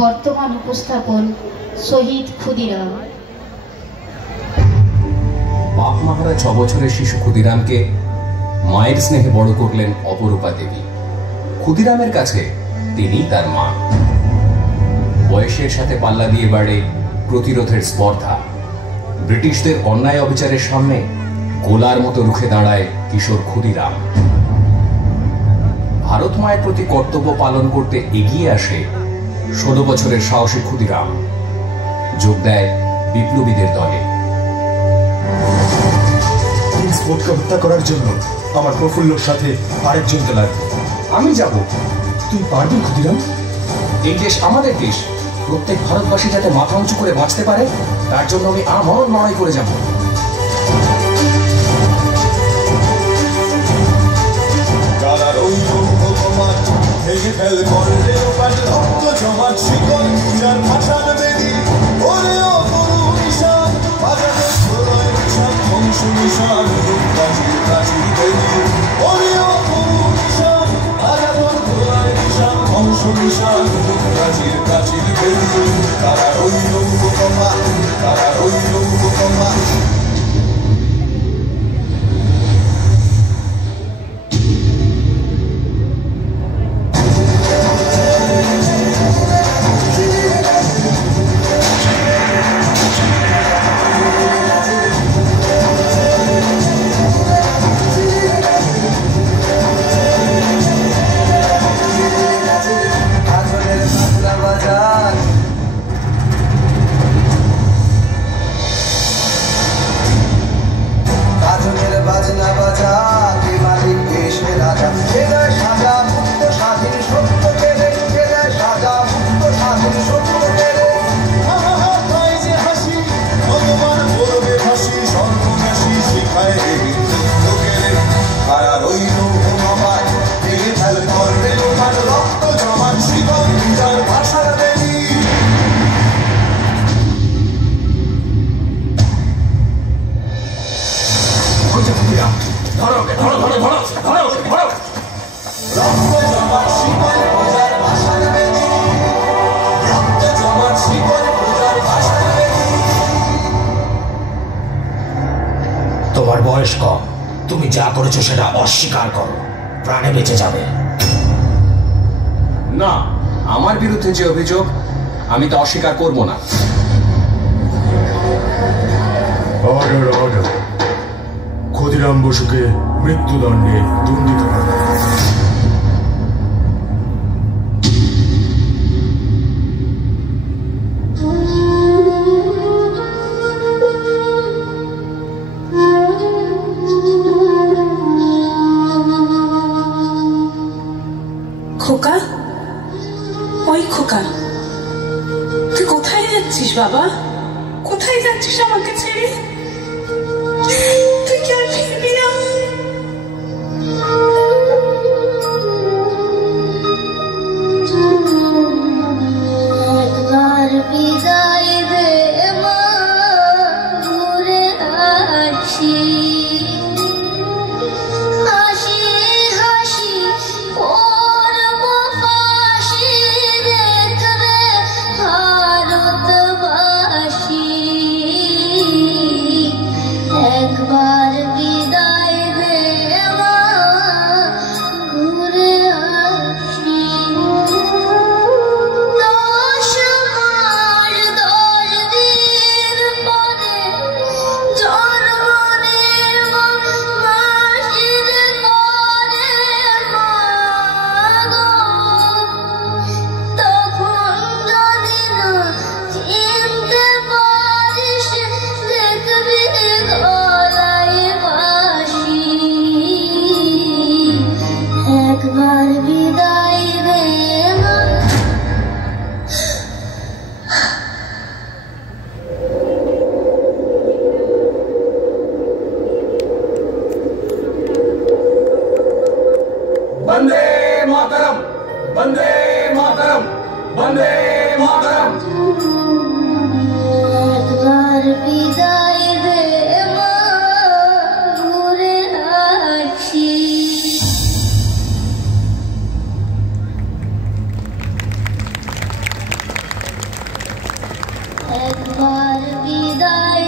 বর্তমান উপস্থাপন শহীদ ক্ষুদিরাম। বাপ মাহারা 6 বছরের শিশু ক্ষুদিরামকে মায়ের স্নেহে বড় করলেন অপরূপা দেবী। ক্ষুদিরামের কাছে তিনি তার মা। বয়সের সাথে পাল্লা দিয়ে বাড়ে প্রতিরোধের স্পর্ধা। ব্রিটিশদের অন্যায় অবিচারের সামনে গোলার মতো রুখে দাঁড়ায় কিশোর ক্ষুদিরাম। ভারত মায়ের প্রতি কর্তব্য পালন করতে এগিয়ে আসে 16 বছরের সাহসী ক্ষুদিরাম। যোগ দেয় বিপ্লবীদের দলে। স্পোর্টকে হত্যা করার জন্য আমার প্রফুল্লর সাথে আরেকজনকে লাগবে। আমি যাব। তুই পারবি ক্ষুদিরাম? এই দেশ আমাদের দেশ। প্রত্যেক ভারতবাসী যাতে মাথা উঁচু করে বাঁচতে পারে তার জন্য আমি আমরণ লড়াই করে যাব। তোমার বয়স কম, তুমি যা করেছো সেটা অস্বীকার করো, প্রাণে বেঁচে যাবে। না, আমার বিরুদ্ধে যে অভিযোগ আমি তা অস্বীকার করব না। Order order. ক্ষুদিরাম বসুকে মৃত্যুদণ্ডে দণ্ডিত করা। খোকা, ওই খোকা, তুই কোথায় যাচ্ছিস বাবা? কোথায় যাচ্ছিস আমাকে ছেড়ে? তুই কি আর ফিরবি না? একবার বিদায় দে মা, ঘুরে আসি। वंदे मातरम, वंदे मातरम, वंदे मातरम। একবার বিদায় দে মা, ঘুরে আসি। 1 একবার বিদায়